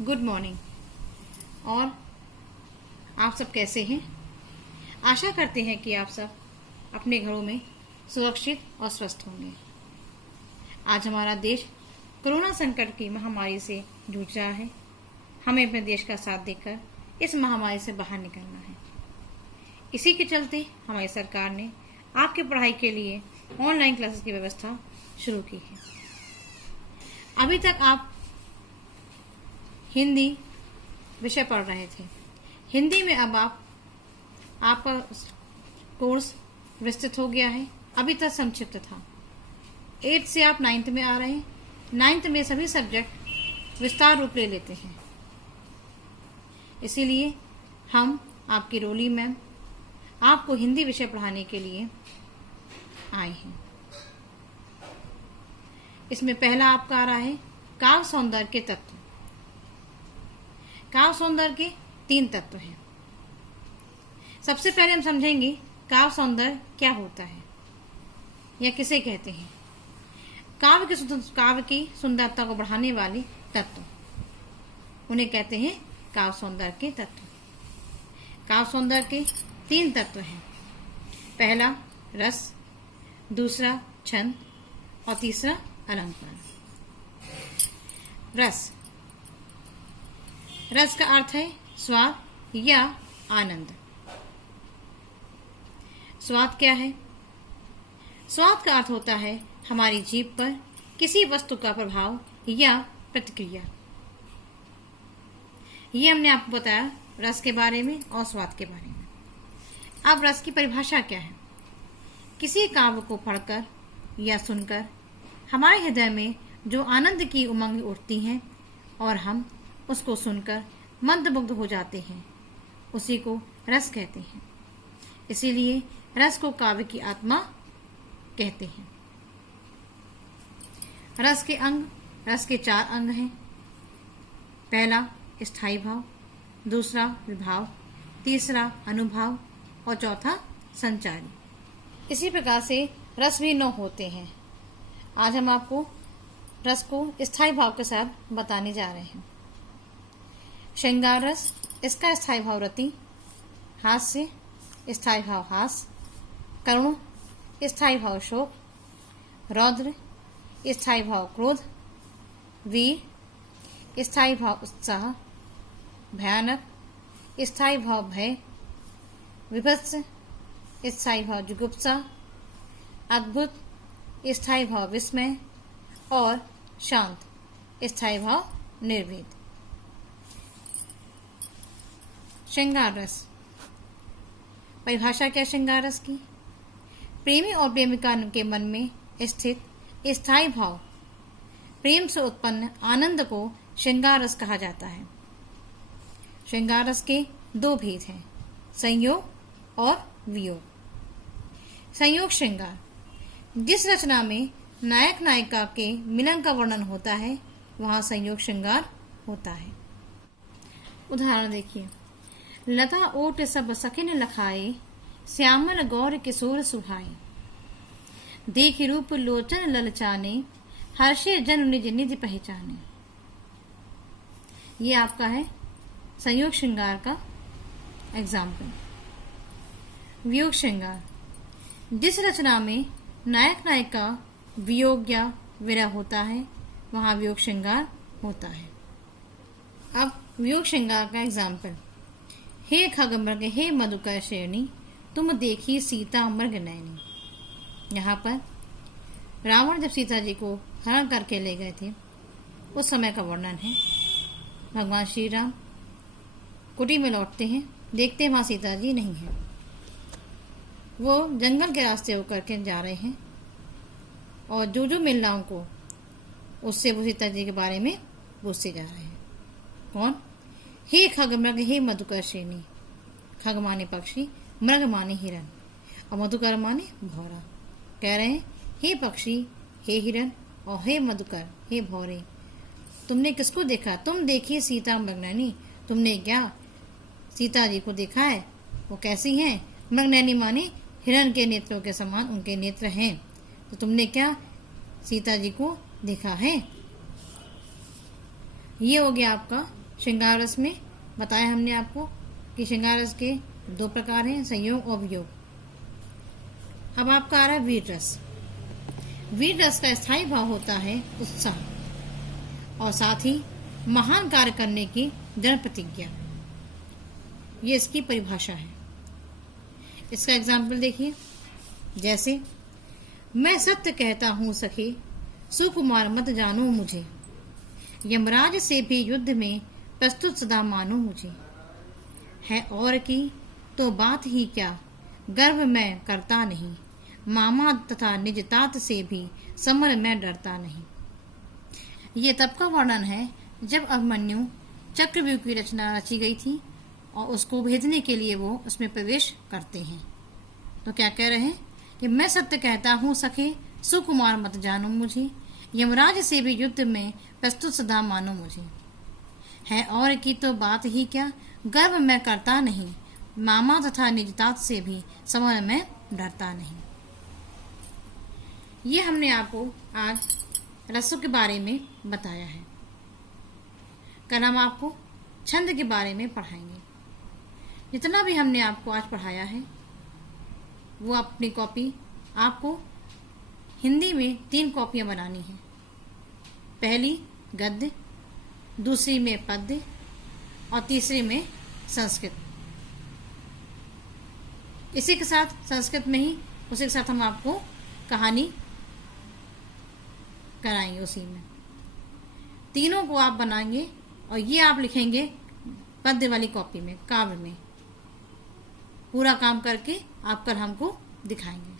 Good morning. और आप सब कैसे हैं? आशा करते हैं कि आप सब अपने घरों में सुरक्षित और स्वस्थ होंगे। आज हमारा देश कोरोना संकट की महामारी से जूझ रहा है। हमें अपने देश का साथ देकर इस महामारी से बाहर निकलना है। इसी के चलते हमारी सरकार ने आपकी पढ़ाई के लिए ऑनलाइन क्लासेस की व्यवस्था शुरू की है। अभी तक आप हिंदी विषय पढ़ रहे थे। हिंदी में अब आपका कोर्स विस्तृत हो गया है। अभी तक संक्षिप्त था। 8th से आप 9th में आ रहे हैं। 9th में सभी सब्जेक्ट विस्तार रूप ले लेते हैं। इसीलिए हम आपकी रोली मैम आपको हिंदी विषय पढ़ाने के लिए आए हैं। इसमें पहला आपका आ रहा है काव्य सौंदर्य के तत्व। काव्य सौंदर्य के 3 तत्व हैं। सबसे पहले हम समझेंगे काव्य सौंदर्य क्या होता है या किसे कहते हैं। काव्य की सुंदरता को बढ़ाने वाले तत्व उन्हें कहते हैं काव्य सौंदर्य के तत्व। काव्य सौंदर्य के 3 तत्व हैं। पहला रस, दूसरा छंद और तीसरा अलंकार। रस का अर्थ है स्वाद या आनंद। स्वाद क्या है? स्वाद का अर्थ होता है हमारी जीभ पर किसी वस्तु का प्रभाव या प्रतिक्रिया। ये हमने आपको बताया रस के बारे में और स्वाद के बारे में। अब रस की परिभाषा क्या है? किसी काव्य को पढ़कर या सुनकर हमारे हृदय में जो आनंद की उमंग उठती है और हम उसको सुनकर मंत्रमुग्ध हो जाते हैं, उसी को रस कहते हैं। इसीलिए रस को काव्य की आत्मा कहते हैं। रस के 4 अंग हैं। पहला स्थायी भाव, दूसरा विभाव, तीसरा अनुभाव और चौथा संचारी। इसी प्रकार से रस भी 9 होते हैं। आज हम आपको रस को स्थायी भाव के साथ बताने जा रहे हैं। श्रृंगार रस, इसका स्थायी भाव रति, हास्य स्थायी भाव हास, करुण स्थायी भाव शोक, रौद्र स्थायी भाव क्रोध, वीर स्थायी भाव उत्साह, भयानक स्थायी भाव भय, विभत्स स्थायी भाव जुगुप्सा, अद्भुत स्थायी भाव विस्मय और शांत स्थायी भाव निर्भीत। श्रृंगार रस परिभाषा क्या? श्रृंगार रस की प्रेमी और प्रेमिका के मन में स्थित स्थायी भाव, प्रेम से उत्पन्न आनंद को श्रृंगार रस कहा जाता है। श्रृंगार रस के 2 भेद हैं, संयोग और वियोग। संयोग श्रृंगार, जिस रचना में नायक नायिका के मिलन का वर्णन होता है वहां संयोग श्रृंगार होता है। उदाहरण देखिए। लता ओट सब सखिन लखाए, श्यामल गौर किशोर सुहाए, देख रूप लोचन ललचाने, हर्षे जन निज निज पहचाने। ये आपका है संयोग श्रृंगार का एग्जाम्पल। वियोग श्रृंगार, जिस रचना में नायक नायिका वियोग या विरह होता है वहां वियोग श्रृंगार होता है। अब वियोग श्रृंगार का एग्जाम्पल। हे खगमृग हे मधुकर श्रेणी, तुम देखी सीता मृग नैनी। यहाँ पर रावण जब सीता जी को हरण करके ले गए थे उस समय का वर्णन है। भगवान श्री राम कुटी में लौटते हैं, देखते हैं वहां सीता जी नहीं है। वो जंगल के रास्ते होकर के जा रहे हैं और जो मिल रहा उनको उससे वो सीता जी के बारे में पूछते जा रहे हैं। कौन? हे खगमृग हे मधुकर श्रेणी। खग माने पक्षी, मृग माने हिरण और मधुकर माने भौरा। कह रहे हैं हे पक्षी, हे हिरण और हे मधुकर, हे भौरे, तुमने किसको देखा? तुम देखिए सीता मृगनैनी। तुमने क्या सीता जी को देखा है? वो कैसी हैं? मृगनैनी माने हिरण के नेत्रों के समान उनके नेत्र हैं। तो तुमने क्या सीता जी को देखा है? ये हो गया आपका श्रृंगार रस में बताया हमने आपको कि श्रृंगार रस के 2 प्रकार हैं, संयोग और वियोग। अब आपका आ रहा है वीर रस। वीर रस का स्थायी भाव होता है उत्साह और साथ ही महान कार्य करने की दृढ़ प्रतिज्ञा। ये इसकी परिभाषा है। इसका एग्जाम्पल देखिए, जैसे मैं सत्य कहता हूँ सखी, सुकुमार मत जानो मुझे, यमराज से भी युद्ध में प्रस्तुत सदा मानो मुझे, है और की तो बात ही क्या, गर्व मैं करता नहीं, मामा तथा निज तात से भी समर में डरता नहीं। ये तब का वर्णन है जब अभिमन्यु चक्रव्यूह की रचना रची गई थी और उसको भेदने के लिए वो उसमें प्रवेश करते हैं। तो क्या कह रहे हैं कि मैं सत्य कहता हूँ सखे, सुकुमार मत जानो मुझे, यमराज से भी युद्ध में प्रस्तुत सदा मानो मुझे, है और की तो बात ही क्या, गर्व मैं करता नहीं, मामा तथा निजतात से भी समर में डरता नहीं। ये हमने आपको आज रसों के बारे में बताया है। कल हम आपको छंद के बारे में पढ़ाएंगे। जितना भी हमने आपको आज पढ़ाया है वो अपनी कॉपी आपको हिंदी में 3 कॉपियां बनानी है। पहली गद्य, दूसरी में पद्य और तीसरी में संस्कृत। इसी के साथ संस्कृत में ही उसी के साथ हम आपको कहानी कराएंगे। उसी में तीनों को आप बनाएंगे और ये आप लिखेंगे पद्य वाली कॉपी में, काव्य में। पूरा काम करके आप कल हमको दिखाएंगे।